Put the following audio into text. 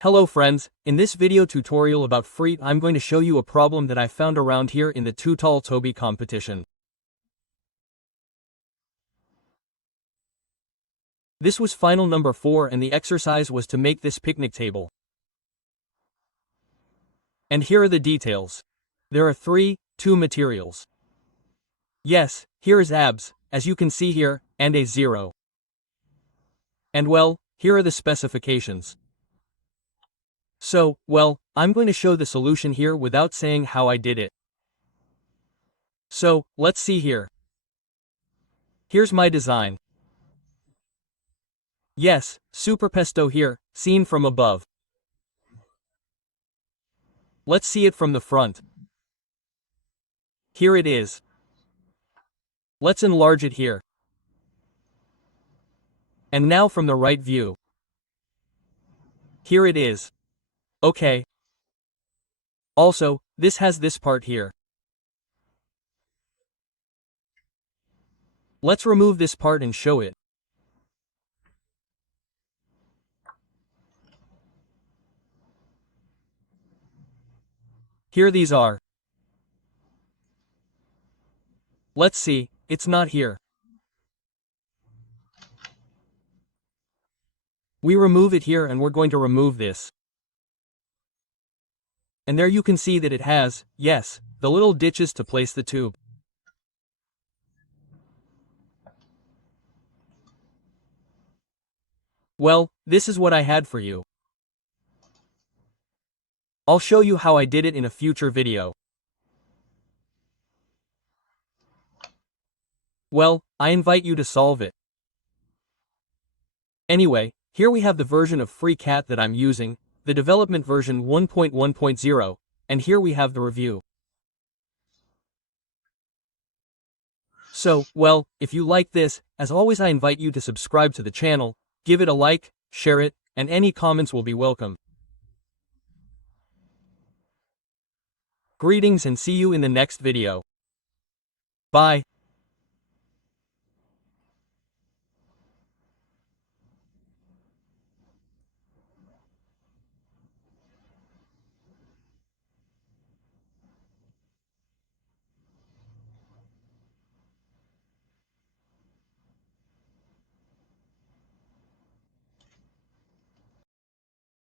Hello friends, in this video tutorial about FreeCAD I'm going to show you a problem that I found around here in the Too Tall Toby competition. This was final number 4 and the exercise was to make this picnic table. And here are the details. There are two materials. Yes, here is abs, as you can see here, and a 0. And well, here are the specifications. So, well, I'm going to show the solution here without saying how I did it. So, let's see here. Here's my design. Yes, super pesto here, seen from above. Let's see it from the front. Here it is. Let's enlarge it here. And now from the right view. Here it is. Okay. Also, this has this part here. Let's remove this part and show it. Here these are. Let's see, it's not here. We remove it here and we're going to remove this. And there you can see that it has, yes, the little ditches to place the tube. Well, this is what I had for you. I'll show you how I did it in a future video. Well, I invite you to solve it. Anyway, here we have the version of FreeCAD that I'm using, the development version 1.1.0, and here we have the review. So, well, if you like this, as always I invite you to subscribe to the channel, give it a like, share it, and any comments will be welcome. Greetings and see you in the next video. Bye.